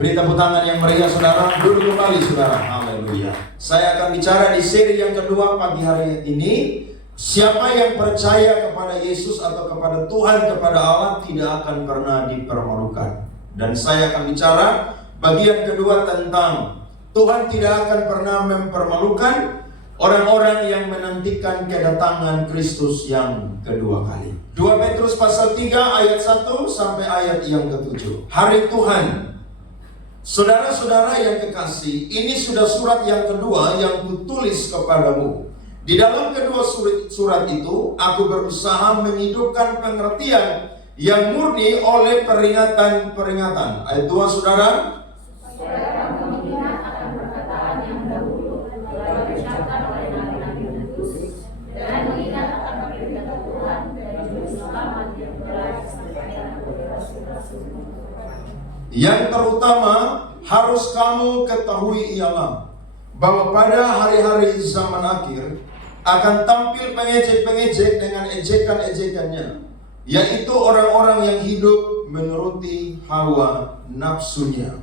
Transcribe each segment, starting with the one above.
Beri tepuk tangan yang meriah saudara. Duduk kembali saudara. Haleluya. Saya akan bicara di seri yang kedua pagi hari ini. Siapa yang percaya kepada Yesus atau kepada Tuhan, kepada Allah, tidak akan pernah dipermalukan. Dan saya akan bicara bagian kedua tentang Tuhan tidak akan pernah mempermalukan orang-orang yang menantikan kedatangan Kristus yang kedua kali. 2 Petrus pasal 3 ayat 1 sampai ayat yang ke-7. Hari Tuhan. Saudara-saudara yang kekasih, ini sudah surat yang kedua yang kutulis kepadamu. Di dalam kedua surat itu, aku berusaha menghidupkan pengertian yang murni oleh peringatan-peringatan. Ayat 2, saudara. Supaya kamu mengingat akan perkataan yang dahulu telah diucapkan oleh nabi-nabi kudus, dan mengingat akan perintah Tuhan dari juru selamat yang telah disampaikan oleh rasul-rasul. Yang terutama harus kamu ketahui ialah bahwa pada hari-hari zaman akhir akan tampil pengejek-pengejek dengan ejekan-ejekannya, yaitu orang-orang yang hidup menuruti hawa nafsunya.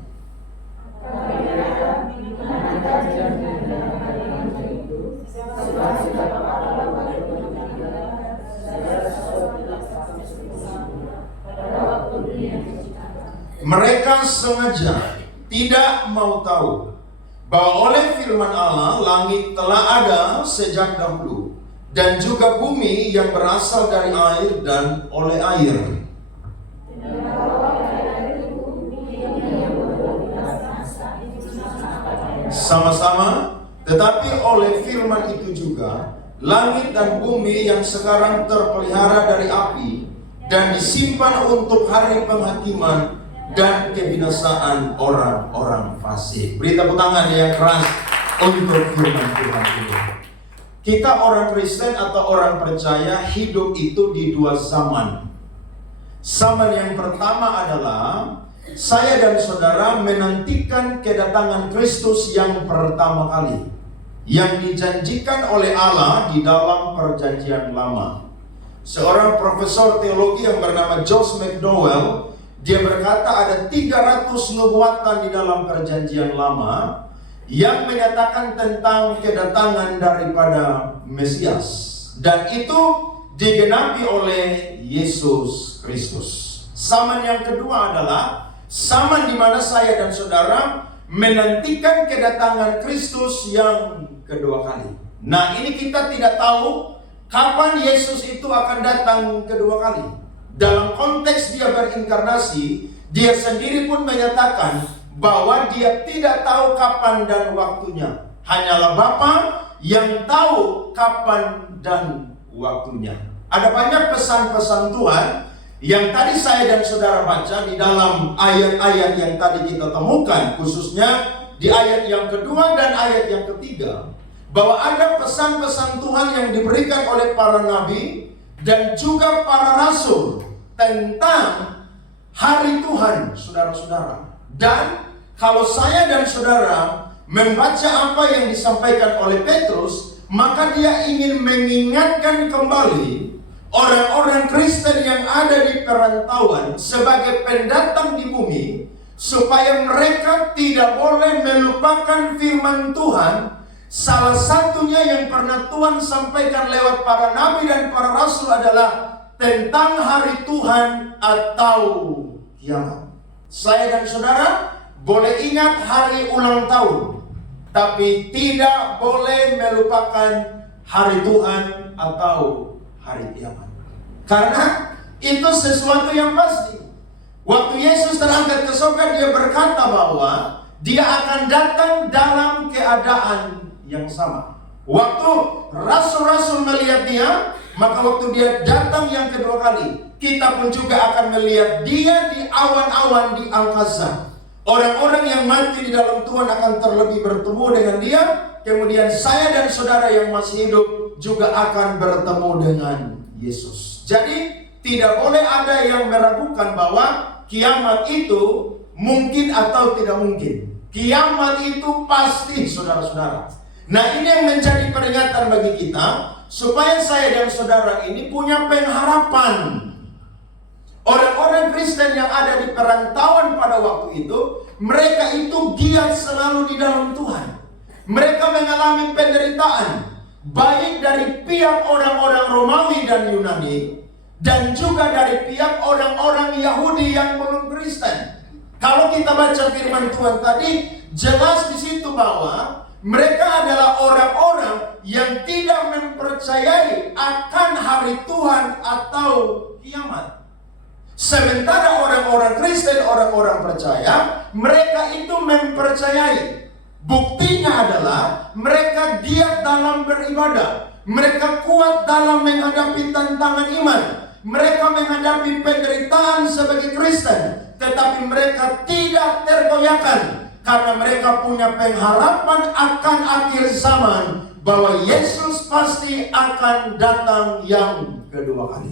Mereka sengaja tidak mau tahu bahwa oleh firman Allah langit telah ada sejak dahulu, dan juga bumi yang berasal dari air dan oleh air. Sama-sama, tetapi oleh firman itu juga langit dan bumi yang sekarang terpelihara dari api dan disimpan untuk hari penghakiman dan kebinasaan orang-orang fasik. Beri tepuk tangan yang keras untuk firman Tuhan ini. Kita orang Kristen atau orang percaya hidup itu di dua zaman. Zaman yang pertama adalah saya dan saudara menantikan kedatangan Kristus yang pertama kali, yang dijanjikan oleh Allah di dalam perjanjian lama. Seorang profesor teologi yang bernama Josh McDowell, dia berkata ada 300 nubuatan di dalam perjanjian lama yang menyatakan tentang kedatangan daripada Mesias, dan itu digenapi oleh Yesus Kristus. Zaman yang kedua adalah zaman di mana saya dan saudara menantikan kedatangan Kristus yang kedua kali. Nah, ini kita tidak tahu kapan Yesus itu akan datang kedua kali. Dalam konteks dia berinkarnasi, dia sendiri pun menyatakan bahwa dia tidak tahu kapan dan waktunya. Hanyalah Bapa yang tahu kapan dan waktunya. Ada banyak pesan-pesan Tuhan yang tadi saya dan saudara baca di dalam ayat-ayat yang tadi kita temukan, khususnya di ayat yang kedua dan ayat yang ketiga, bahwa ada pesan-pesan Tuhan yang diberikan oleh para nabi dan juga para rasul tentang hari Tuhan, saudara-saudara. Dan kalau saya dan saudara membaca apa yang disampaikan oleh Petrus, maka dia ingin mengingatkan kembali orang-orang Kristen yang ada di perantauan sebagai pendatang di bumi, supaya mereka tidak boleh melupakan firman Tuhan. Salah satunya yang pernah Tuhan sampaikan lewat para nabi dan para rasul adalah tentang hari Tuhan atau kiamat. Saya dan saudara boleh ingat hari ulang tahun, tapi tidak boleh melupakan hari Tuhan atau hari kiamat. Karena itu sesuatu yang pasti. Waktu Yesus terangkat ke surga, dia berkata bahwa dia akan datang dalam keadaan yang sama. Waktu rasul-rasul melihat dia, maka waktu dia datang yang kedua kali, kita pun juga akan melihat dia di awan-awan di angkasa. Orang-orang yang mati di dalam Tuhan akan terlebih bertemu dengan dia. Kemudian saya dan saudara yang masih hidup juga akan bertemu dengan Yesus. Jadi tidak boleh ada yang meragukan bahwa kiamat itu mungkin atau tidak mungkin. Kiamat itu pasti, saudara-saudara. Nah, ini yang menjadi peringatan bagi kita, supaya saya dan saudara ini punya pengharapan. Orang-orang Kristen yang ada di perantauan pada waktu itu mereka itu giat selalu di dalam Tuhan. Mereka mengalami penderitaan, baik dari pihak orang-orang Romawi dan Yunani, dan juga dari pihak orang-orang Yahudi yang belum Kristen. Kalau kita baca firman Tuhan tadi, jelas di situ bahwa mereka adalah orang-orang yang tidak mempercayai akan hari Tuhan atau kiamat. Sementara orang-orang Kristen, orang-orang percaya, mereka itu mempercayai. Buktinya adalah mereka giat dalam beribadah. Mereka kuat dalam menghadapi tantangan iman. Mereka menghadapi penderitaan sebagai Kristen, tetapi mereka tidak tergoyahkan karena mereka punya pengharapan akan akhir zaman, bahwa Yesus pasti akan datang yang kedua kali.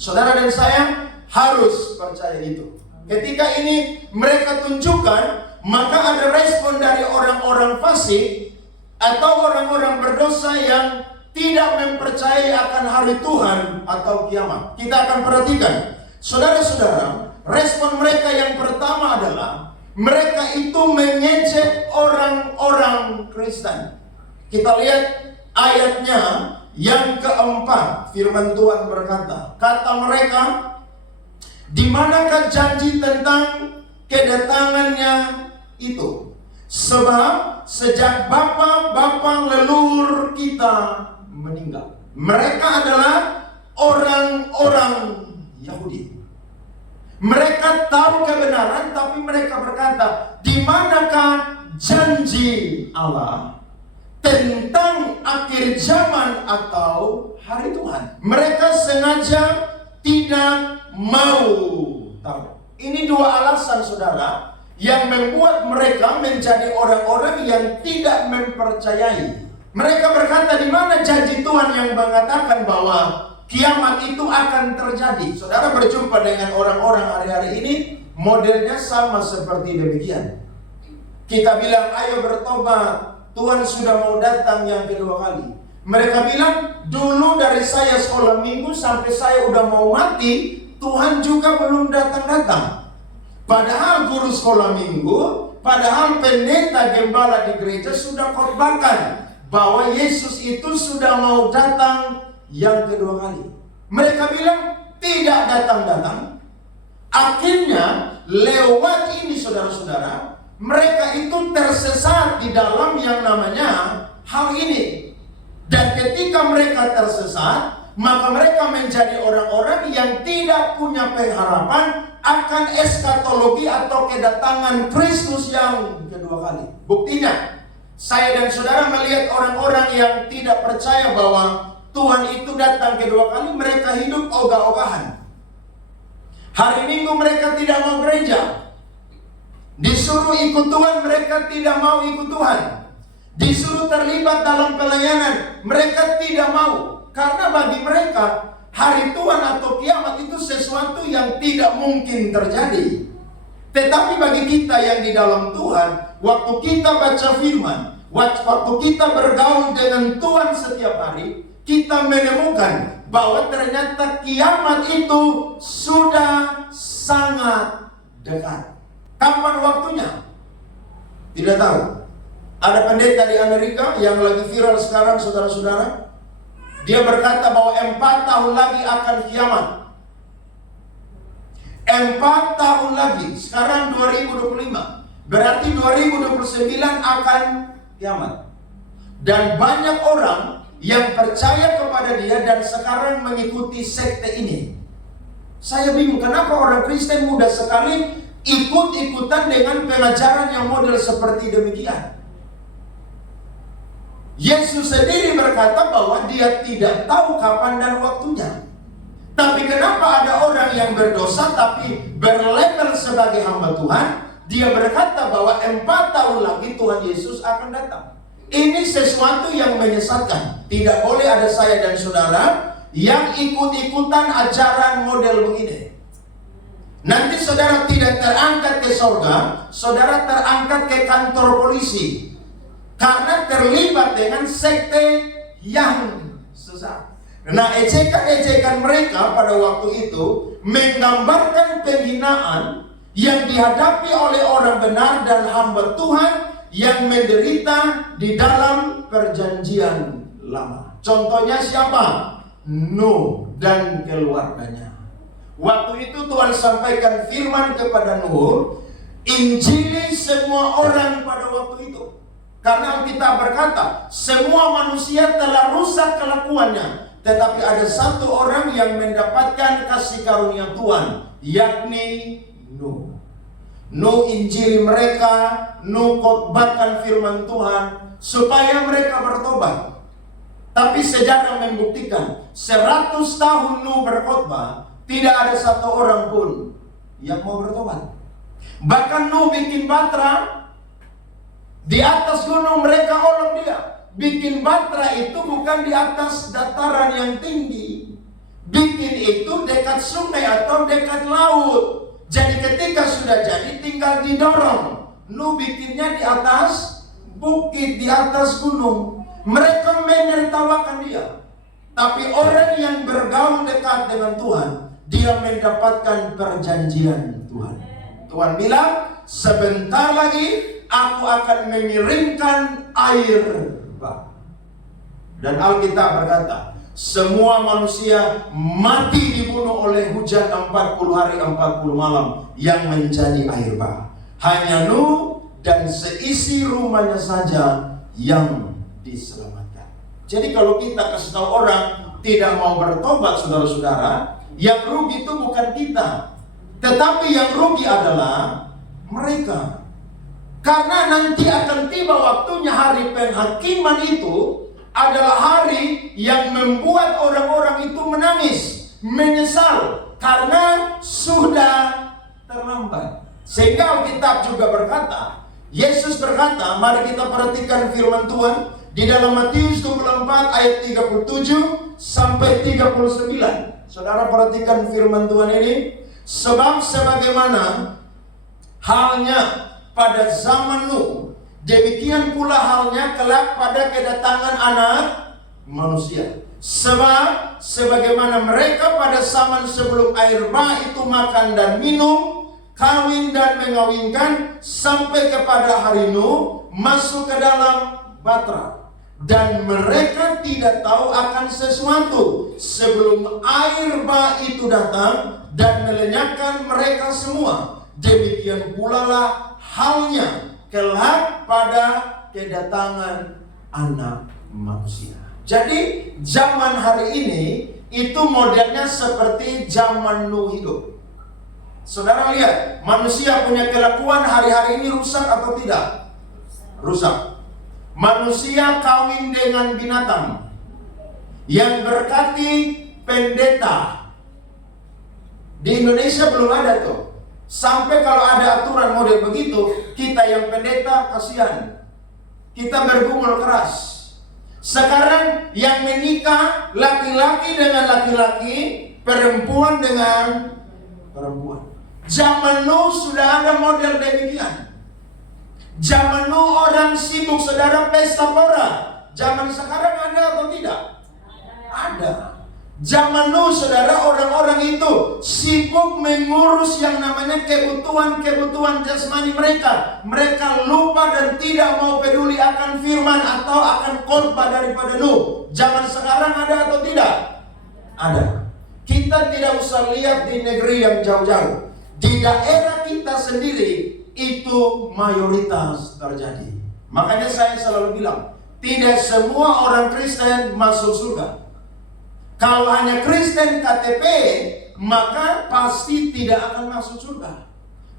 Saudara dan saya harus percaya itu. Ketika ini mereka tunjukkan, maka ada respon dari orang-orang fasik atau orang-orang berdosa yang tidak mempercayai akan hari Tuhan atau kiamat. Kita akan perhatikan, saudara-saudara, respon mereka yang pertama adalah mereka itu mengejek orang-orang Kristen. Kita lihat ayatnya yang keempat. Firman Tuhan berkata, kata mereka, di manakah janji tentang kedatangannya itu? Sebab sejak bapa-bapa leluhur kita meninggal. Mereka adalah orang-orang Yahudi. Mereka tahu kebenaran, tapi mereka berkata, di manakah janji Allah tentang akhir zaman atau hari Tuhan? Mereka sengaja tidak mau tahu. Ini dua alasan, saudara, yang membuat mereka menjadi orang-orang yang tidak mempercayai. Mereka berkata, di mana janji Tuhan yang mengatakan bahwa kiamat itu akan terjadi? Saudara berjumpa dengan orang-orang hari-hari ini, modelnya sama seperti demikian. Kita bilang, ayo bertobat, Tuhan sudah mau datang yang kedua kali. Mereka bilang, dulu dari saya sekolah minggu sampai saya udah mau mati, Tuhan juga belum datang-datang. Padahal guru sekolah minggu, padahal pendeta gembala di gereja sudah khotbahkan bahwa Yesus itu sudah mau datang yang kedua kali. Mereka bilang tidak datang-datang. Akhirnya lewat ini, saudara-saudara, mereka itu tersesat di dalam yang namanya hal ini. Dan ketika mereka tersesat, maka mereka menjadi orang-orang yang tidak punya pengharapan akan eskatologi atau kedatangan Kristus yang kedua kali. Buktinya, saya dan saudara melihat orang-orang yang tidak percaya bahwa Tuhan itu datang kedua kali, mereka hidup ogah-ogahan. Hari Minggu mereka tidak mau gereja. Disuruh ikut Tuhan, mereka tidak mau ikut Tuhan. Disuruh terlibat dalam pelayanan, mereka tidak mau. Karena bagi mereka, hari Tuhan atau kiamat itu sesuatu yang tidak mungkin terjadi. Tetapi bagi kita yang di dalam Tuhan, waktu kita baca firman, waktu kita bergaul dengan Tuhan setiap hari, kita menemukan bahwa ternyata kiamat itu sudah sangat dekat. Kapan waktunya? Tidak tahu. Ada pendeta di Amerika yang lagi viral sekarang, saudara-saudara. Dia berkata bahwa 4 tahun lagi akan kiamat. 4 tahun lagi. Sekarang 2025. Berarti 2029 akan kiamat. Dan banyak orang yang percaya kepada dia dan sekarang mengikuti sekte ini. Saya bingung kenapa orang Kristen mudah sekali ikut-ikutan dengan pengajaran yang model seperti demikian. Yesus sendiri berkata bahwa dia tidak tahu kapan dan waktunya. Tapi kenapa ada orang yang berdosa tapi berlabel sebagai hamba Tuhan? Dia berkata bahwa 4 tahun lagi Tuhan Yesus akan datang. Ini sesuatu yang menyesatkan. Tidak boleh ada saya dan saudara yang ikut-ikutan ajaran model begini. Nanti saudara tidak terangkat ke surga, saudara terangkat ke kantor polisi. Karena terlibat dengan sekte yang sesat. Nah, ejekan-ejekan mereka pada waktu itu menggambarkan penghinaan yang dihadapi oleh orang benar dan hamba Tuhan yang menderita di dalam perjanjian lama. Contohnya siapa? Nuh dan keluarganya. Waktu itu Tuhan sampaikan firman kepada Nuh, injili semua orang pada waktu itu. Karena Alkitab berkata, semua manusia telah rusak kelakuannya, tetapi ada satu orang yang mendapatkan kasih karunia Tuhan, yakni Nuh. Nuh injili mereka, Nuh khotbahkan firman Tuhan supaya mereka bertobat. Tapi sejarah membuktikan 100 tahun Nuh berkhotbah, tidak ada satu orang pun yang mau bertobat. Bahkan Nuh bikin batra di atas gunung, mereka olok dia. Bikin batra itu bukan di atas dataran yang tinggi, bikin itu dekat sungai atau dekat laut. Jadi ketika sudah jadi tinggal didorong. Nuh bikinnya di atas bukit, di atas gunung. Mereka menertawakan dia. Tapi orang yang bergaul dekat dengan Tuhan, dia mendapatkan perjanjian Tuhan. Tuhan bilang, sebentar lagi aku akan mengirimkan air bah. Dan Alkitab berkata, semua manusia mati dibunuh oleh hujan 40 hari 40 malam yang menjadi air bah. Hanya Nuh dan seisi rumahnya saja yang diselamatkan. Jadi kalau kita kasih tahu orang tidak mau bertobat, saudara-saudara, yang rugi itu bukan kita, tetapi yang rugi adalah mereka. Karena nanti akan tiba waktunya, hari penghakiman itu adalah hari yang membuat orang-orang itu menangis, menyesal, karena sudah terlambat. Sehingga Alkitab juga berkata, Yesus berkata, mari kita perhatikan firman Tuhan di dalam Matius 24 ayat 37 sampai 39. Saudara perhatikan firman Tuhan ini. Sebab sebagaimana halnya pada zaman Nuh, demikian pula halnya kelak pada kedatangan Anak Manusia. Sebab sebagaimana mereka pada zaman sebelum air bah itu makan dan minum, kawin dan mengawinkan, sampai kepada hari Nuh masuk ke dalam batra. Dan mereka tidak tahu akan sesuatu sebelum air bah itu datang dan melenyapkan mereka semua. Demikian pula lah halnya kelak pada kedatangan Anak Manusia. Jadi zaman hari ini itu modelnya seperti zaman Nuh hidup. Saudara lihat, manusia punya kelakuan hari-hari ini rusak atau tidak? Rusak. Manusia kawin dengan binatang yang berkati pendeta. Di Indonesia belum ada tuh. Sampai kalau ada aturan model begitu, kita yang pendeta kasihan, kita bergumul keras. Sekarang yang menikah laki-laki dengan laki-laki, perempuan dengan perempuan. Zaman Nuh sudah ada model demikian. Zaman Nuh orang sibuk, saudara, pesta pora. Zaman sekarang ada atau tidak? Ada. Zaman Nuh, saudara, orang-orang itu sibuk mengurus yang namanya kebutuhan jasmani mereka. Mereka lupa dan tidak mau peduli akan firman atau akan khotbah daripada Nuh. Zaman sekarang ada atau tidak? Ada. Kita tidak usah lihat di negeri yang jauh-jauh. Di daerah kita sendiri itu mayoritas terjadi. Makanya saya selalu bilang, tidak semua orang Kristen masuk surga. Kalau hanya Kristen KTP, maka pasti tidak akan masuk surga.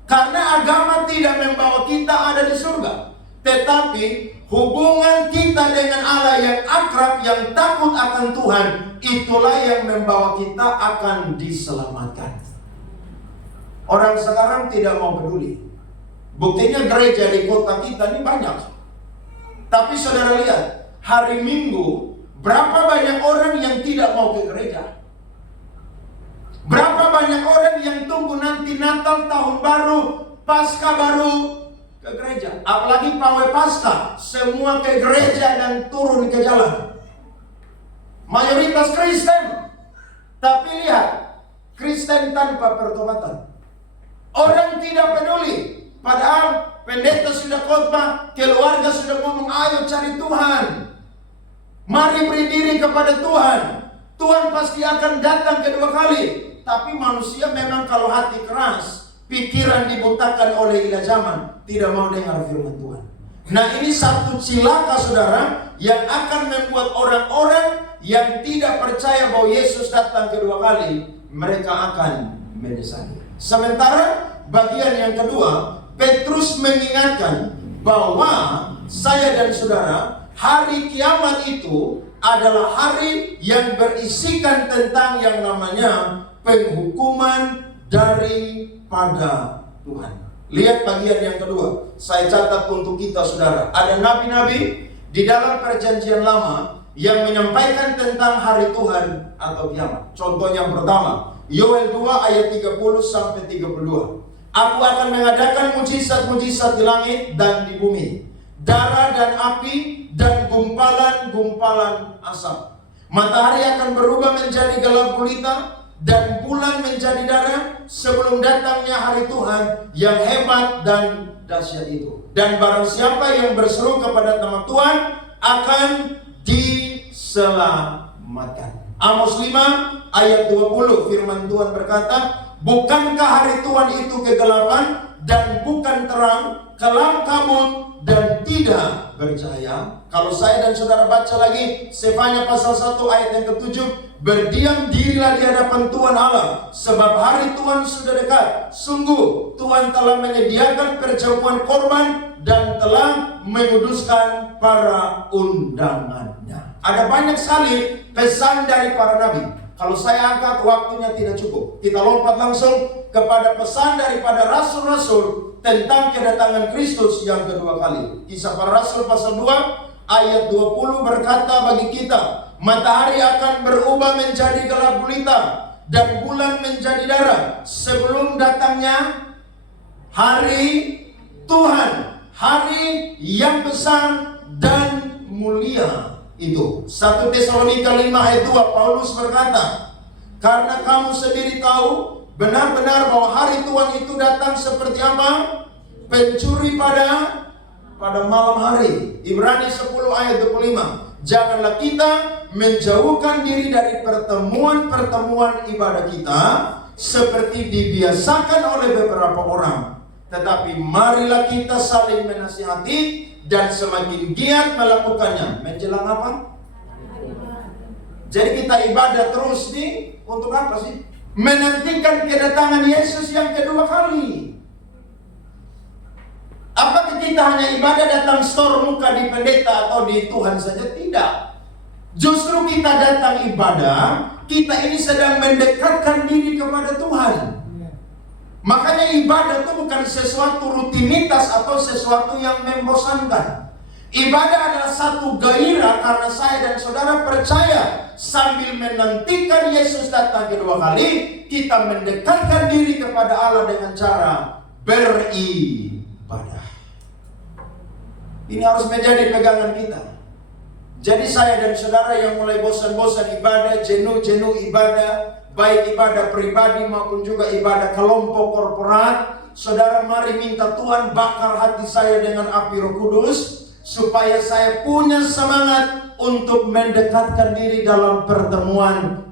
Karena agama tidak membawa kita ada di surga. Tetapi hubungan kita dengan Allah yang akrab, yang takut akan Tuhan, itulah yang membawa kita akan diselamatkan. Orang sekarang tidak mau peduli. Buktinya gereja di kota kita ini banyak. Tapi saudara lihat, hari Minggu berapa banyak orang yang tidak mau ke gereja? Berapa banyak orang yang tunggu nanti Natal, Tahun Baru, Paskah baru ke gereja? Apalagi pawai Paskah, semua ke gereja dan turun ke jalan. Mayoritas Kristen. Tapi lihat, Kristen tanpa pertobatan. Orang tidak peduli. Padahal pendeta sudah khotbah, keluarga sudah ngomong, ayo cari Tuhan. Mari beri diri kepada Tuhan. Tuhan pasti akan datang kedua kali. Tapi manusia memang kalau hati keras, pikiran dibutakan oleh ilah zaman, tidak mau dengar firman Tuhan. Nah, ini satu cilaka saudara, yang akan membuat orang-orang yang tidak percaya bahwa Yesus datang kedua kali, mereka akan menyesali. Sementara bagian yang kedua, Petrus mengingatkan bahwa saya dan saudara, hari kiamat itu adalah hari yang berisikan tentang yang namanya penghukuman daripada Tuhan. Lihat bagian yang kedua, saya catat untuk kita saudara. Ada nabi-nabi di dalam perjanjian lama yang menyampaikan tentang hari Tuhan atau kiamat. Contoh yang pertama, Yoel 2 ayat 30 sampai 32. Aku akan mengadakan mujizat-mujizat di langit dan di bumi, darah dan api dan gumpalan-gumpalan asap. Matahari akan berubah menjadi gelap gulita dan bulan menjadi darah sebelum datangnya hari Tuhan yang hebat dan dahsyat itu. Dan barang siapa yang berseru kepada nama Tuhan akan diselamatkan. Amos 5 ayat 20, firman Tuhan berkata, bukankah hari Tuhan itu kegelapan dan bukan terang, kelam kabut dan tidak bercahaya? Kalau saya dan saudara baca lagi Sefanya pasal 1 ayat yang ke-7, berdiam dirilah di hadapan Tuhan Allah, sebab hari Tuhan sudah dekat. Sungguh Tuhan telah menyediakan perjamuan korban dan telah menguduskan para undangannya. Ada banyak sekali pesan dari para nabi. Kalau saya angkat waktunya tidak cukup. Kita lompat langsung kepada pesan daripada rasul-rasul tentang kedatangan Kristus yang kedua kali. Kisah para Rasul pasal 2 ayat 20 berkata bagi kita, matahari akan berubah menjadi gelap gulita dan bulan menjadi darah sebelum datangnya hari Tuhan, hari yang besar dan mulia itu. 1 Tesalonika 5 ayat 2, Paulus berkata, karena kamu sendiri tahu benar-benar bahwa hari Tuhan itu datang seperti apa? Pencuri pada malam hari. Ibrani 10 ayat 25. Janganlah kita menjauhkan diri dari pertemuan-pertemuan ibadah kita seperti dibiasakan oleh beberapa orang, tetapi marilah kita saling menasihati dan semakin giat melakukannya menjelang apa? Jadi kita ibadah terus nih untuk apa sih? Menantikan kedatangan Yesus yang kedua kali. Apakah kita hanya ibadah datang store muka di pendeta atau di Tuhan saja? Tidak. Justru kita datang ibadah, kita ini sedang mendekatkan diri kepada Tuhan. Makanya ibadah itu bukan sesuatu rutinitas atau sesuatu yang membosankan. Ibadah adalah satu gairah karena saya dan saudara percaya sambil menantikan Yesus datang kedua kali, kita mendekatkan diri kepada Allah dengan cara beribadah. Ini harus menjadi pegangan kita. Jadi saya dan saudara yang mulai bosan-bosan ibadah, jenuh-jenuh ibadah, baik ibadah pribadi maupun juga ibadah kelompok korporat, saudara mari minta Tuhan bakar hati saya dengan api Roh Kudus, supaya saya punya semangat untuk mendekatkan diri dalam pertemuan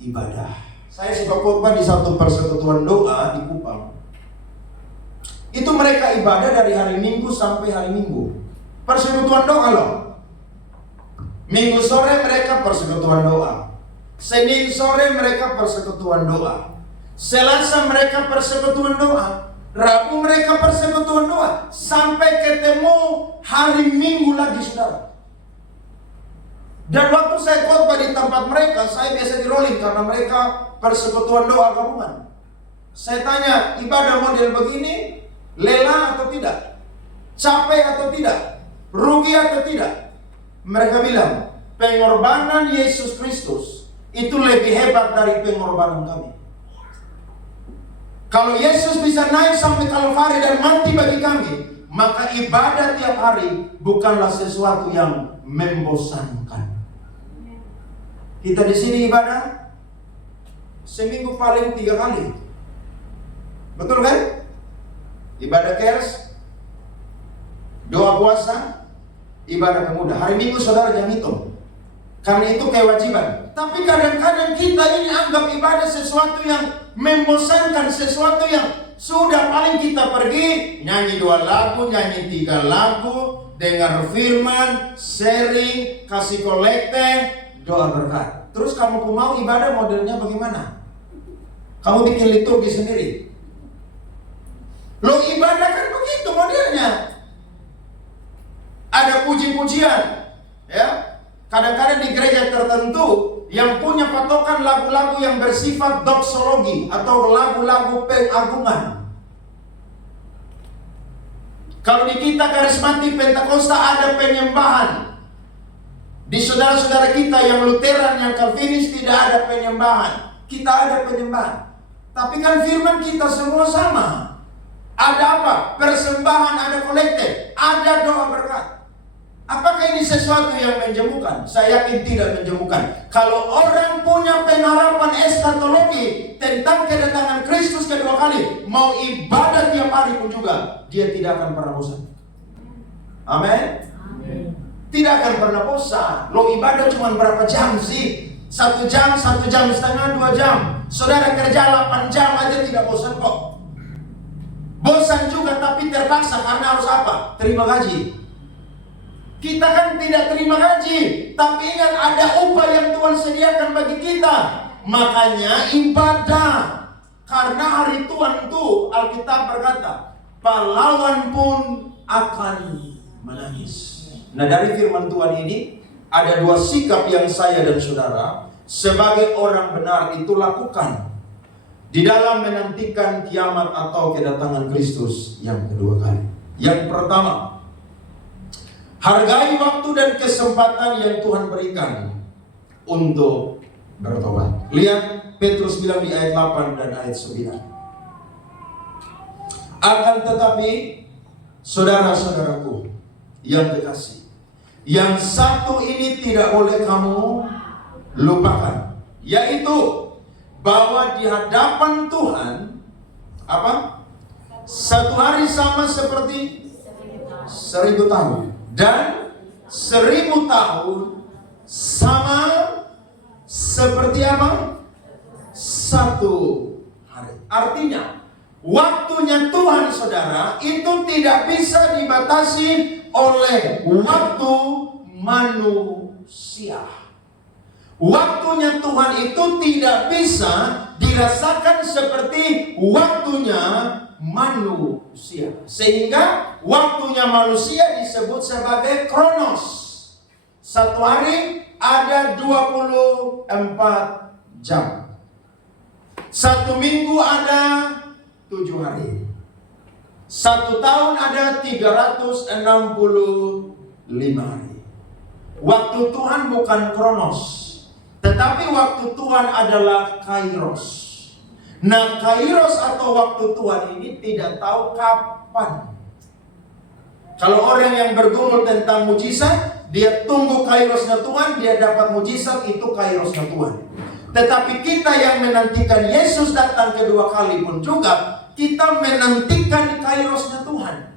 ibadah. Saya suka khotbah di satu persekutuan doa di Kupang. Itu mereka ibadah dari hari Minggu sampai hari Minggu. Persekutuan doa loh. Minggu sore mereka persekutuan doa. Senin sore mereka persekutuan doa. Selasa mereka persekutuan doa. Rabu mereka persekutuan doa. Sampai ketemu hari Minggu lagi saudara. Dan waktu saya khotbah di tempat mereka, saya biasa di rolling karena mereka persekutuan doa gabungan. Saya tanya, ibadah model begini lelah atau tidak? Capek atau tidak? Rugi atau tidak? Mereka bilang, pengorbanan Yesus Kristus itu lebih hebat dari pengorbanan kami. Kalau Yesus bisa naik sampai Kalvari dan mati bagi kami, maka ibadah tiap hari bukanlah sesuatu yang membosankan. Kita di sini ibadah seminggu paling 3 kali. Betul kan? Ibadah kers, doa puasa, ibadah pemuda. Hari Minggu saudara jangan hitung, karena itu kewajiban. Tapi kadang-kadang kita ini anggap ibadah sesuatu yang membosankan, sesuatu yang sudah paling kita pergi, nyanyi 2 lagu, nyanyi 3 lagu, dengar firman, sharing, kasih kolekte, doa berkat. Terus kamu mau ibadah modelnya bagaimana? Kamu bikin liturgi sendiri. Lo ibadah kan begitu modelnya. Ada puji-pujian, ya. Kadang-kadang di gereja tertentu yang punya patokan lagu-lagu yang bersifat doksologi atau lagu-lagu pengagungan. Kalau di kita karismatik Pentakosta ada penyembahan. Di saudara-saudara kita yang Lutheran, yang Calvinis tidak ada penyembahan. Kita ada penyembahan. Tapi kan firman kita semua sama. Ada apa? Persembahan, ada kolektif, ada doa berkat. Apakah ini sesuatu yang menjemukan? Saya yakin tidak menjemukan. Kalau orang punya pengharapan eskatologi tentang kedatangan Kristus kedua kali, mau ibadah tiap hari pun juga, dia tidak akan pernah bosan. Amin. Tidak akan pernah bosan. Lo ibadah cuma berapa jam sih? 1 jam, 1 jam setengah, 2 jam. Saudara kerja 8 jam aja tidak bosan kok. Bosan juga tapi terpaksa karena harus apa? Terima gaji. Kita kan tidak terima gaji, tapi ingat ada upah yang Tuhan sediakan bagi kita. Makanya ibadah. Karena hari Tuhan itu Alkitab berkata, pahlawan pun akan menangis. Nah, dari firman Tuhan ini ada 2 sikap yang saya dan saudara sebagai orang benar itu lakukan di dalam menantikan kiamat atau kedatangan Kristus yang kedua kali. Yang pertama, hargai waktu dan kesempatan yang Tuhan berikan untuk bertobat. Lihat Petrus bilang di ayat 8 dan ayat 9. Akan tetapi saudara-saudaraku yang kekasih, yang satu ini tidak boleh kamu lupakan, yaitu bahwa di hadapan Tuhan apa? Satu hari sama seperti 1000 tahun, dan 1000 tahun sama seperti apa? 1 hari. Artinya waktunya Tuhan saudara itu tidak bisa dibatasi oleh waktu manusia. Waktunya Tuhan itu tidak bisa dirasakan seperti waktunya manusia. Sehingga waktunya manusia disebut sebagai kronos. 1 hari ada 24 jam. 1 minggu ada 7 hari. 1 tahun ada 365 hari. Waktu Tuhan bukan kronos, tetapi waktu Tuhan adalah kairos. Nah, kairos atau waktu Tuhan ini tidak tahu kapan. Kalau orang yang bergumul tentang mujizat, dia tunggu kairosnya Tuhan, dia dapat mujizat, itu kairosnya Tuhan. Tetapi kita yang menantikan Yesus datang kedua kali pun juga, kita menantikan kairosnya Tuhan.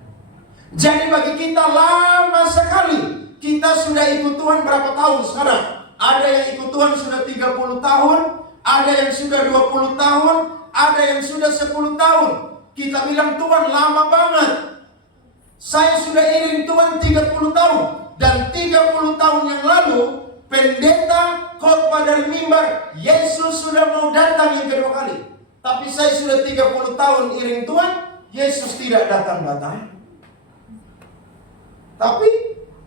Jadi bagi kita lama sekali. Kita sudah ikut Tuhan berapa tahun sekarang? Ada yang ikut Tuhan sudah 30 tahun, ada yang sudah 20 tahun, ada yang sudah 10 tahun. Kita bilang Tuhan lama banget. Saya sudah iring Tuhan 30 tahun. Dan 30 tahun yang lalu, pendeta khotbah dari mimbar, Yesus sudah mau datang yang kedua kali. Tapi saya sudah 30 tahun iring Tuhan, Yesus tidak datang-datang. Tapi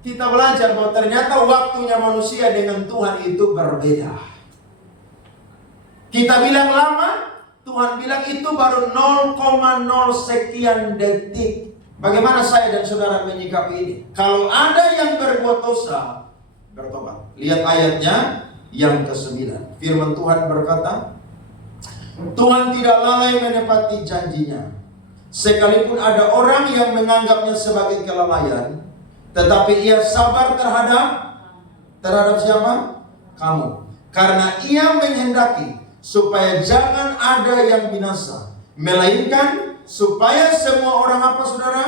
kita belajar bahwa ternyata waktunya manusia dengan Tuhan itu berbeda. Kita bilang lama, Tuhan bilang itu baru 0,0 sekian detik. Bagaimana saya dan saudara menyikapi ini? Kalau ada yang berbuat dosa, bertobat. Lihat ayatnya yang ke-9. Firman Tuhan berkata, Tuhan tidak lalai menepati janjinya. Sekalipun ada orang yang menganggapnya sebagai kelalaian, tetapi ia sabar terhadap siapa? Kamu. Karena ia menghendaki supaya jangan ada yang binasa, melainkan supaya semua orang apa saudara?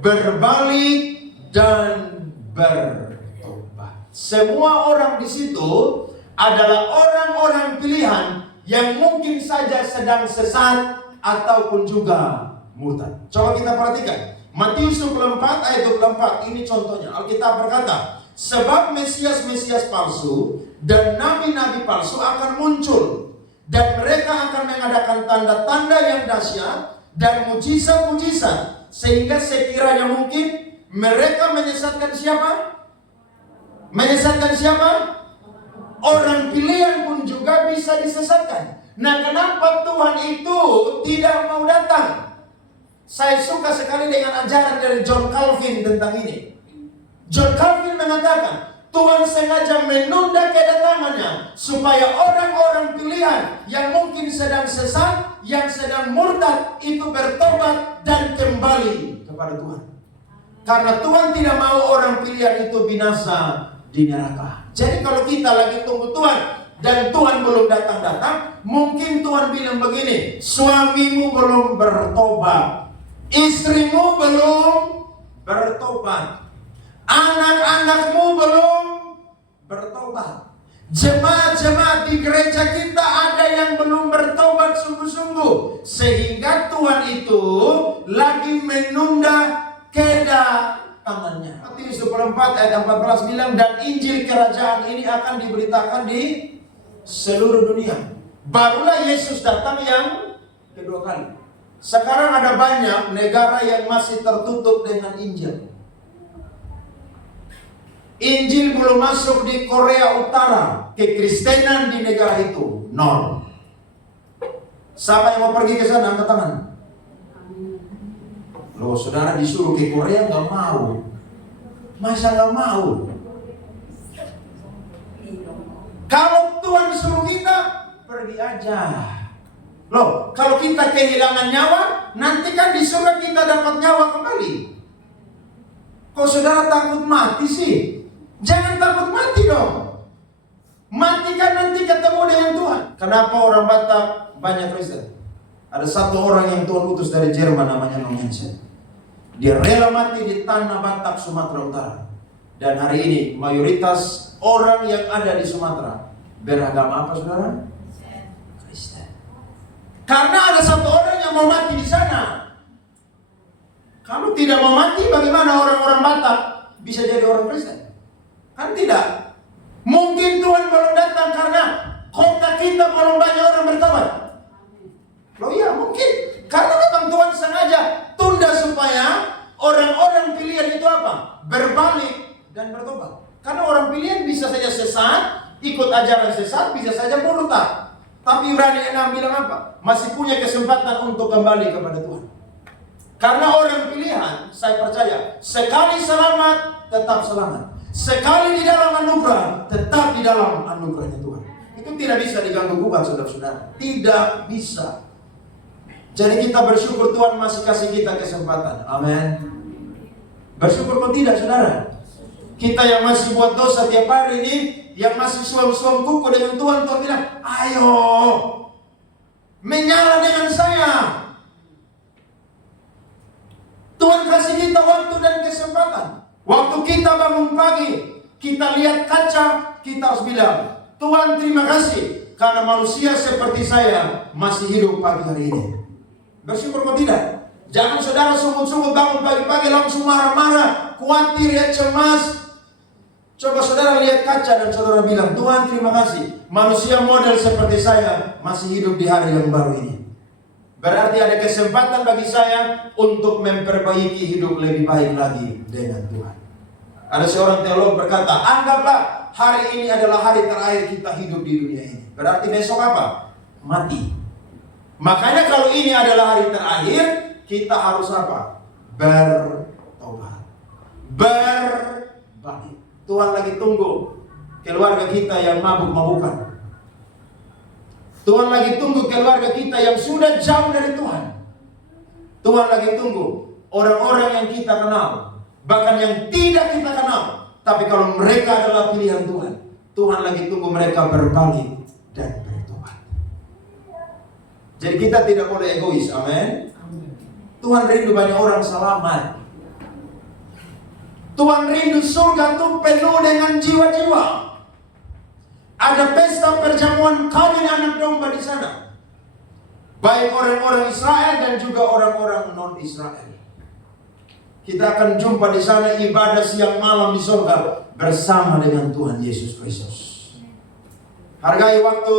Berbalik dan bertobat. Semua orang di situ adalah orang-orang pilihan yang mungkin saja sedang sesat ataupun juga murtad. Coba kita perhatikan Matius 24 ayat 24. Ini contohnya. Alkitab berkata, sebab Mesias-Mesias palsu dan nabi-nabi palsu akan muncul, dan mereka akan mengadakan tanda-tanda yang dahsyat dan mujizat-mujizat, sehingga sekiranya mungkin mereka menyesatkan siapa? Menyesatkan siapa? Orang pilihan pun juga bisa disesatkan. Nah, kenapa Tuhan itu tidak mau datang? Saya suka sekali dengan ajaran dari John Calvin tentang ini. John Calvin mengatakan, Tuhan sengaja menunda kedatangannya supaya orang-orang pilihan yang mungkin sedang sesat, yang sedang murtad itu bertobat dan kembali kepada Tuhan. Karena Tuhan tidak mau orang pilihan itu binasa di neraka. Jadi kalau kita lagi tunggu Tuhan dan Tuhan belum datang-datang, mungkin Tuhan bilang begini, suamimu belum bertobat, istrimu belum bertobat, anak-anakmu belum bertobat. Jemaat-jemaat di gereja kita ada yang belum bertobat sungguh-sungguh, sehingga Tuhan itu lagi menunda kedatangannya. Matius 24 ayat 14 bilang, dan Injil kerajaan ini akan diberitakan di seluruh dunia, barulah Yesus datang yang kedua kali. Sekarang ada banyak negara yang masih tertutup dengan Injil. Injil belum masuk di Korea Utara. Kekristenan di negara itu nol. Siapa yang mau pergi ke sana? Angkat tangan. Loh, saudara disuruh ke Korea nggak mau. Masa nggak mau? Kalau Tuhan suruh kita, pergi aja. Loh, kalau kita kehilangan nyawa, nanti kan di surga kita dapat nyawa kembali. Kok saudara takut mati sih? Jangan takut mati dong. Mati kan nanti ketemu dengan Tuhan. Kenapa orang Batak banyak Kristen? Ada satu orang yang Tuhan utus dari Jerman namanya Nongensen. Dia rela mati di tanah Batak, Sumatera Utara. Dan hari ini mayoritas orang yang ada di Sumatera beragama apa saudara? Kristen. Karena ada satu orang yang mau mati di sana. Kalau tidak mau mati, bagaimana orang-orang Batak bisa jadi orang Kristen? Kan tidak. Mungkin Tuhan belum datang karena kota kita belum banyak orang bertobat. Loh iya mungkin. Karena memang Tuhan sengaja tunda supaya orang-orang pilihan itu apa? Berbalik dan bertobat. Karena orang pilihan bisa saja sesat, ikut ajaran sesat, bisa saja murtad. Tapi Ibrani 6 bilang apa? Masih punya kesempatan untuk kembali kepada Tuhan. Karena orang pilihan, saya percaya, sekali selamat, tetap selamat. Sekali di dalam anugerah, tetap di dalam anugerahnya Tuhan. Itu tidak bisa diganggu gugat saudara-saudara. Tidak bisa. Jadi kita bersyukur Tuhan masih kasih kita kesempatan. Amin. Bersyukur kok tidak saudara? Kita yang masih buat dosa tiap hari ini, yang masih suam-suam kuku dengan Tuhan, Tuhan bilang, ayo menyala dengan saya. Tuhan kasih kita waktu dan kesempatan. Waktu kita bangun pagi, kita lihat kaca, kita harus bilang, Tuhan terima kasih karena manusia seperti saya masih hidup pagi hari ini. Bersyukur kok tidak? Jangan saudara sungguh-sungguh bangun pagi-pagi langsung marah-marah, khawatir ya, cemas. Coba saudara lihat kaca dan saudara bilang, Tuhan terima kasih, manusia model seperti saya masih hidup di hari yang baru ini. Berarti ada kesempatan bagi saya untuk memperbaiki hidup lebih baik lagi dengan Tuhan. Ada seorang teolog berkata, anggaplah hari ini adalah hari terakhir kita hidup di dunia ini. Berarti besok apa? Mati. Makanya kalau ini adalah hari terakhir, kita harus apa? Bertobat. Berbalik. Tuhan lagi tunggu keluarga kita yang mabuk-mabukan. Tuhan lagi tunggu keluarga kita yang sudah jauh dari Tuhan. Tuhan lagi tunggu orang-orang yang kita kenal, bahkan yang tidak kita kenal. Tapi kalau mereka adalah pilihan Tuhan, Tuhan lagi tunggu mereka berbalik dan bertobat. Jadi kita tidak boleh egois, amin. Tuhan rindu banyak orang selamat. Tuhan rindu surga itu penuh dengan jiwa-jiwa. Ada pesta perjamuan kawin anak domba di sana. Baik orang-orang Israel dan juga orang-orang non-Israel. Kita akan jumpa di sana ibadah siang malam di surga bersama dengan Tuhan Yesus Kristus. Hargai waktu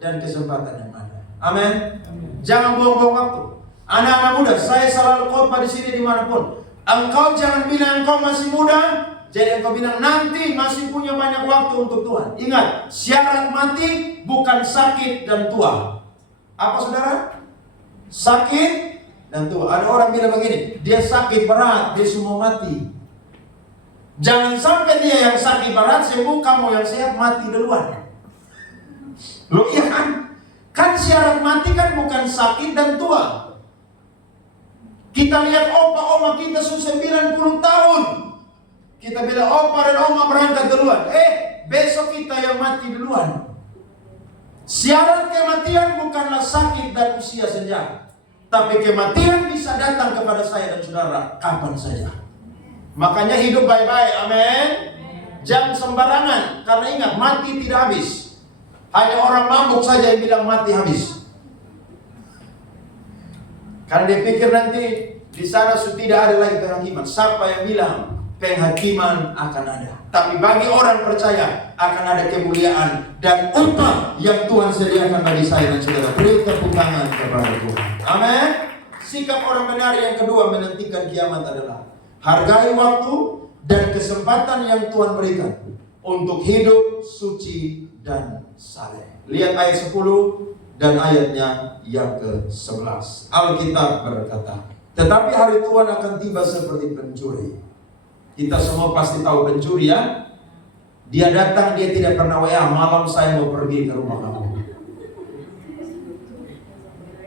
dan kesempatan yang ada. Amin. Jangan buang-buang waktu. Anak-anak muda, saya selalu khotbah di sini dimanapun. Engkau jangan bilang engkau masih muda, jadi engkau bilang nanti masih punya banyak waktu untuk Tuhan. Ingat, syarat mati bukan sakit dan tua. Apa saudara? Sakit dan tua. Ada orang bilang begini, dia sakit berat, dia semua mati. Jangan sampai dia yang sakit berat sembuh, kamu yang sehat mati duluan. Loh iya kan? Kan syarat mati kan bukan sakit dan tua. Kita lihat opa oma kita sudah 90 tahun. Kita bilang opa dan oma berangkat duluan. Besok kita yang mati duluan. Syarat kematian bukanlah sakit dan usia saja. Tapi kematian bisa datang kepada saya dan saudara kapan saja. Makanya hidup baik-baik, amin. Jangan sembarangan. Karena ingat, mati tidak habis. Hanya orang mabuk saja yang bilang mati habis. Karena dia pikir nanti di sana sudah tidak ada lagi penghakiman. Siapa yang bilang penghakiman akan ada? Tapi bagi orang percaya akan ada kemuliaan dan upah yang Tuhan sediakan bagi saya dan saudara. Beri tepuk tangan kepada Tuhan. Amin. Sikap orang benar yang kedua menantikan kiamat adalah hargai waktu dan kesempatan yang Tuhan berikan untuk hidup suci dan saleh. Lihat ayat 10 dan ayatnya yang ke-11. Alkitab berkata, tetapi hari Tuhan akan tiba seperti pencuri. Kita semua pasti tahu pencuri ya. Dia datang, dia tidak pernah WA, malam saya mau pergi ke rumah kamu.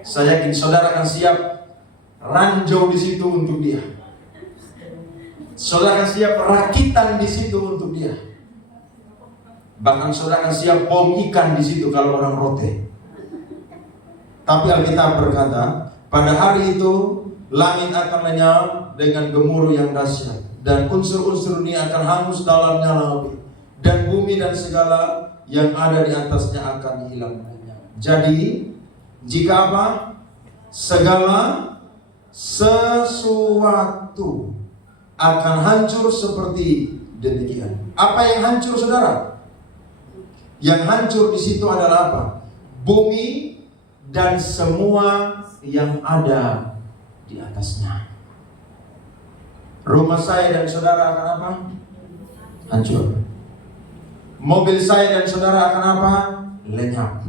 Saya yakin saudara akan siap ranjau di situ untuk dia. Saudara akan siap rakitan di situ untuk dia. Bahkan saudara akan siap bom ikan di situ kalau orang rote. Tapi Alkitab berkata, pada hari itu langit akan lenyap dengan gemuruh yang dahsyat, dan unsur-unsur ini akan hangus dalam nyala api, dan bumi dan segala yang ada di atasnya akan hilang lenyap. Jadi, jika apa? Segala sesuatu akan hancur seperti demikian. Apa yang hancur, saudara? Yang hancur di situ adalah apa? Bumi dan semua yang ada di atasnya. Rumah saya dan saudara akan apa? Hancur. Mobil saya dan saudara akan apa? Lenyap.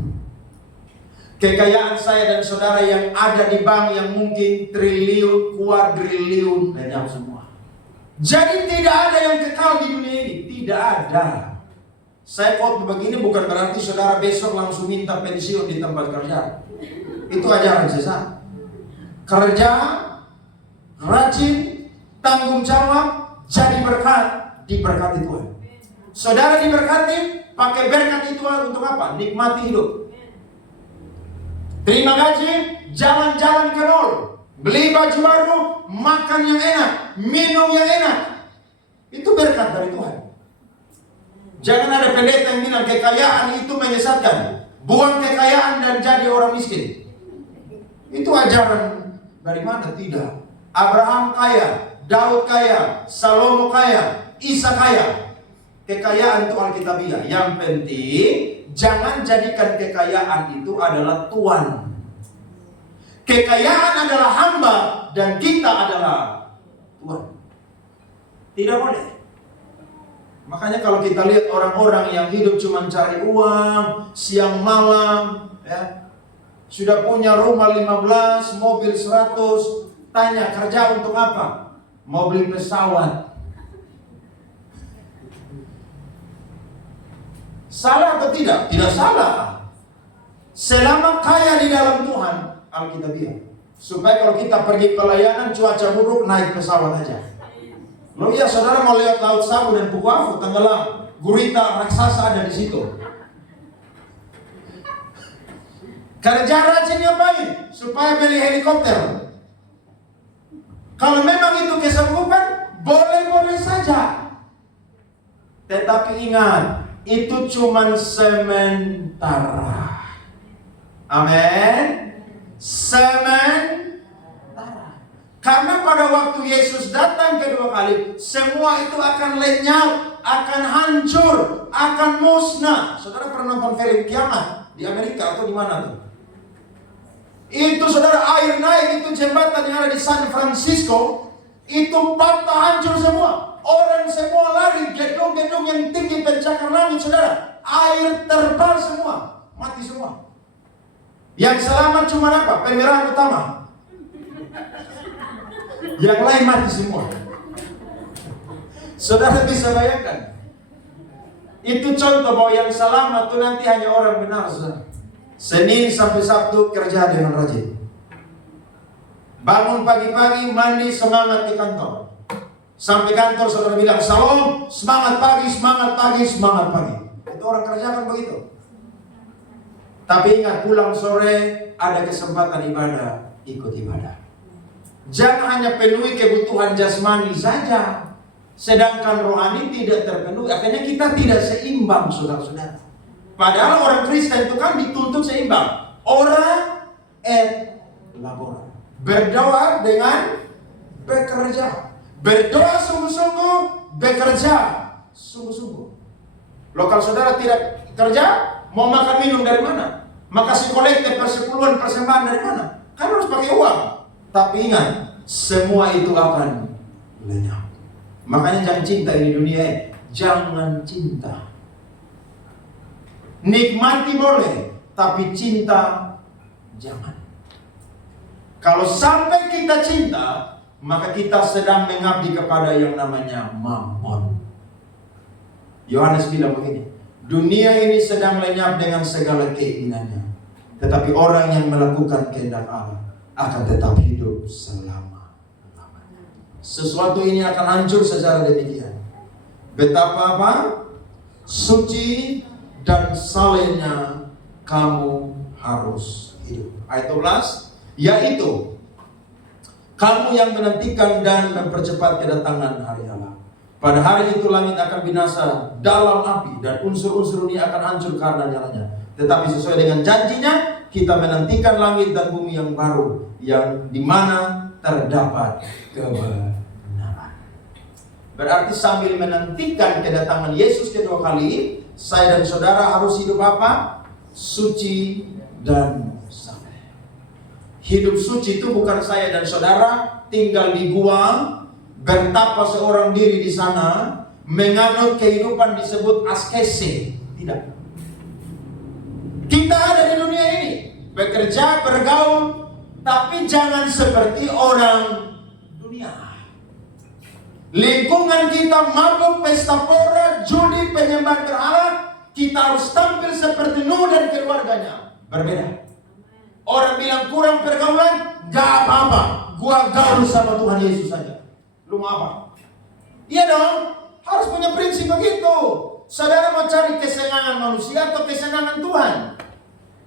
Kekayaan saya dan saudara yang ada di bank yang mungkin triliun, kuadriliun, lenyap semua. Jadi tidak ada yang kekal di dunia ini. Tidak ada. Saya khotbah begini bukan berarti saudara besok langsung minta pensiun di tempat kerja. Itu ajaran sesat. Kerja, rajin, tanggung jawab, jadi berkat, diberkati Tuhan. Saudara diberkati, pakai berkat itu untuk apa? Nikmati hidup. Terima gaji, jalan-jalan ke mall, beli baju baru, makan yang enak, minum yang enak. Itu berkat dari Tuhan. Jangan ada pendeta yang bilang kekayaan itu menyesatkan. Buang kekayaan dan jadi orang miskin. Itu ajaran dari mana? Tidak. Abraham kaya, Daud kaya, Salomo kaya, Isa kaya. Kekayaan itu alkitabiah. Yang penting jangan jadikan kekayaan itu adalah Tuhan. Kekayaan adalah hamba dan kita adalah Tuhan. Tidak boleh. Makanya kalau kita lihat orang-orang yang hidup cuma cari uang, siang malam, ya, sudah punya rumah 15, mobil 100, tanya kerja untuk apa? Mau beli pesawat. Salah atau tidak? Tidak salah. Selama kaya di dalam Tuhan, alkitabiah. Supaya kalau kita pergi pelayanan cuaca buruk naik pesawat aja. Loh ya saudara mau lihat Laut Sabu dan Pukuafu tenggelam, gurita raksasa ada di situ. Kerja rajin ngapain? Supaya beli helikopter. Kalau memang itu kesanggupan, boleh-boleh saja. Tetapi ingat, itu cuma sementara. Amin. Sementara. Karena pada waktu Yesus datang kedua kali, semua itu akan lenyap, akan hancur, akan musnah. Saudara pernah nonton film Kiamat di Amerika atau di mana tuh? Itu saudara, air naik, itu jembatan yang ada di San Francisco, itu patah hancur semua. Orang semua lari, gedung-gedung yang tinggi pencakar langit, saudara. Air terbang semua, mati semua. Yang selamat cuma apa? Pemeran utama. Yang lain mati semua. Saudara bisa bayangkan? Itu contoh bahwa yang selamat itu nanti hanya orang benar, saudara. Senin sampai Sabtu kerja dengan rajin. Bangun pagi-pagi, mandi, semangat di kantor. Sampai kantor saudara bilang, "Salam, semangat pagi, semangat pagi, semangat pagi." Itu orang kerja kan begitu. Tapi ingat, pulang sore ada kesempatan ibadah, ikut ibadah. Jangan hanya penuhi kebutuhan jasmani saja, sedangkan rohani tidak terpenuhi. Akhirnya kita tidak seimbang, saudara-saudara. Padahal orang Kristen itu kan dituntut seimbang. Ora et labora. Berdoa dengan bekerja. Berdoa sungguh-sungguh, bekerja sungguh-sungguh. Loh, kalau saudara tidak kerja, mau makan minum dari mana? Makasih kolektif persepuluhan persembahan dari mana? Kan harus pakai uang. Tapi ingat, semua itu akan lenyap. Makanya jangan cinta ini dunia, jangan cinta. Nikmati boleh, tapi cinta jangan. Kalau sampai kita cinta, maka kita sedang mengabdi kepada yang namanya mammon. Yohanes bilang begini, dunia ini sedang lenyap dengan segala keinginannya, tetapi orang yang melakukan kehendak Allah akan tetap hidup selama-lamanya. Sesuatu ini akan hancur secara demikian. Betapa apa? Suci dan salehnya kamu harus hidup. Ayat 12, yaitu kamu yang menantikan dan mempercepat kedatangan hari Allah. Pada hari itu langit akan binasa dalam api dan unsur-unsur ini akan hancur karena nyalanya. Tetapi sesuai dengan janjinya, kita menantikan langit dan bumi yang baru, yang dimana terdapat kebenaran. Berarti sambil menantikan kedatangan Yesus kedua kali, saya dan saudara harus hidup apa? Suci dan saleh. Hidup suci itu bukan saya dan saudara tinggal di gua, bertapa seorang diri di sana, menganut kehidupan disebut askese. Tidak. Kita ada di dunia ini, bekerja, bergaul, tapi jangan seperti orang dunia. Lingkungan kita mabuk, pesta pora, judi, penyembahan berhala, kita harus tampil seperti Nuh dan keluarganya. Berbeda. Orang bilang kurang pergaulan, gak apa-apa, gua gaul sama Tuhan Yesus saja. Lu mau apa? Iya dong, harus punya prinsip begitu. Saudara mau cari kesenangan manusia atau kesenangan Tuhan?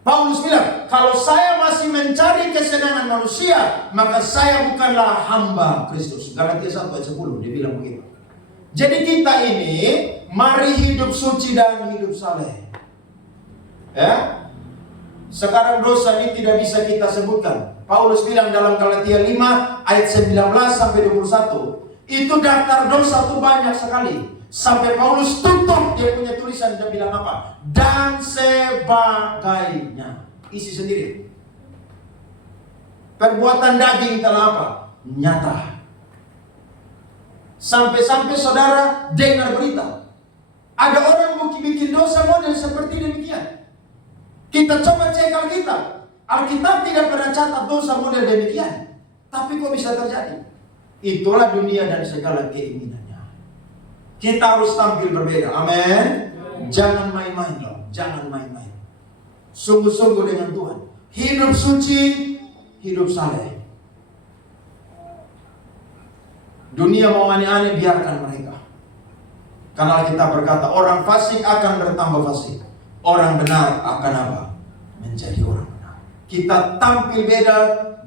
Paulus bilang, kalau saya masih mencari kesenangan manusia, maka saya bukanlah hamba Kristus. Galatia 1 ayat 10, dia bilang begitu. Jadi kita ini, mari hidup suci dan hidup saleh. Ya, sekarang dosa ini tidak bisa kita sebutkan. Paulus bilang dalam Galatia 5 ayat 19 sampai 21, itu daftar dosa itu banyak sekali. Sampai Paulus tutup dia punya tulisan, dia bilang apa? Dan sebagainya. Isi sendiri. Perbuatan daging telah apa? Nyata. Sampai-sampai saudara dengar berita, ada orang bikin dosa model seperti demikian. Kita coba cek Alkitab. Alkitab tidak pernah catat dosa model demikian. Tapi kok bisa terjadi? Itulah dunia dan segala keinginannya. Kita harus tampil berbeda. Amin. Jangan main-main loh. Jangan main-main. Sungguh-sungguh dengan Tuhan. Hidup suci, hidup saleh. Dunia mau aneh-aneh, biarkan mereka. Karena kita berkata, orang fasik akan bertambah fasik. Orang benar akan apa? Menjadi orang benar. kita tampil beda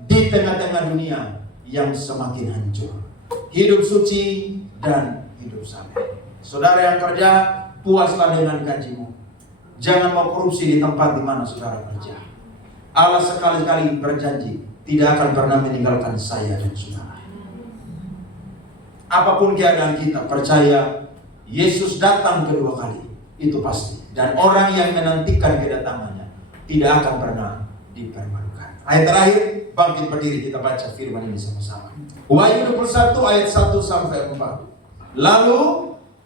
di tengah-tengah dunia yang semakin hancur. Hidup suci dan hidup saleh. Saudara yang kerja, puaslah dengan gajimu. Jangan mau korupsi di tempat di mana saudara kerja. Allah sekali-kali berjanji tidak akan pernah meninggalkan saya dan saudara. Apapun keadaan kita, percaya Yesus datang kedua kali, itu pasti. Dan orang yang menantikan kedatangannya tidak akan pernah dipermalukan. Ayat terakhir, bangkit berdiri, kita baca firman ini sama-sama. Wahyu 21 ayat 1 sampai 4. Lalu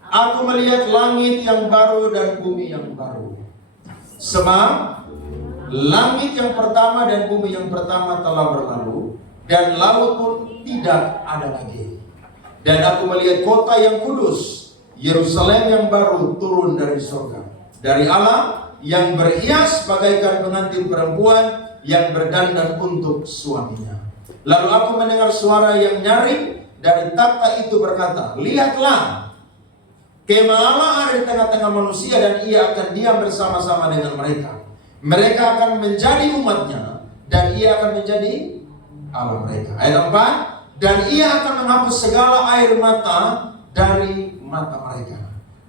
aku melihat langit yang baru dan bumi yang baru. Sebab langit yang pertama dan bumi yang pertama telah berlalu, dan laut pun tidak ada lagi. Dan aku melihat kota yang kudus, Yerusalem yang baru turun dari surga, dari Allah, yang berhias bagaikan pengantin perempuan yang berdandan untuk suaminya. Lalu aku mendengar suara yang nyaring dari takhta itu berkata, lihatlah, kemah Allah ada di tengah-tengah manusia, dan ia akan diam bersama-sama dengan mereka. Mereka akan menjadi umatnya, dan ia akan menjadi Allah mereka. Ayat 4, dan ia akan menghapus segala air mata dari mata mereka.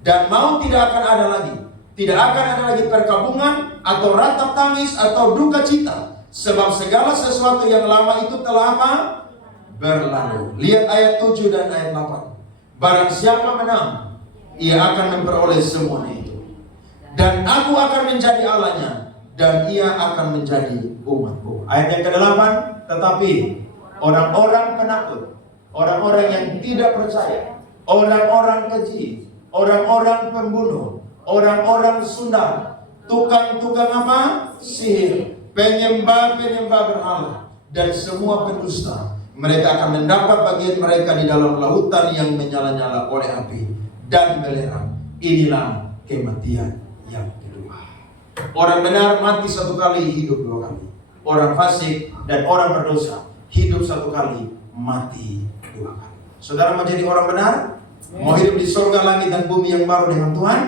Dan maut tidak akan ada lagi. Tidak akan ada lagi perkabungan, atau ratap tangis, atau duka cita. Sebab segala sesuatu yang lama itu telah apa? Berlalu. Lihat ayat 7 dan ayat 8. Barang siapa menang, ia akan memperoleh semuanya itu. Dan aku akan menjadi Allahnya, dan ia akan menjadi umatku. Ayat yang ke-8, tetapi orang-orang penakut, orang-orang yang tidak percaya, orang-orang keji, orang-orang pembunuh, orang-orang sundal, tukang-tukang apa? Sihir, penyembah-penyembah berhala, dan semua pendusta, mereka akan mendapat bagian mereka di dalam lautan yang menyala-nyala oleh api dan belerang. Inilah kematian yang kedua. Orang benar mati satu kali, hidup dua kali. Orang fasik dan orang berdosa hidup satu kali, mati dua kali. Saudara mau jadi orang benar? Mau hidup di surga, langit dan bumi yang baru dengan Tuhan?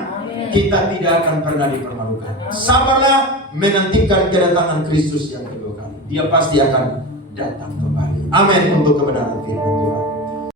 Kita tidak akan pernah dipermalukan. Sabarlah menantikan kedatangan Kristus yang kedua kali. Dia pasti akan datang kembali. Amin untuk kebenaran firman Tuhan.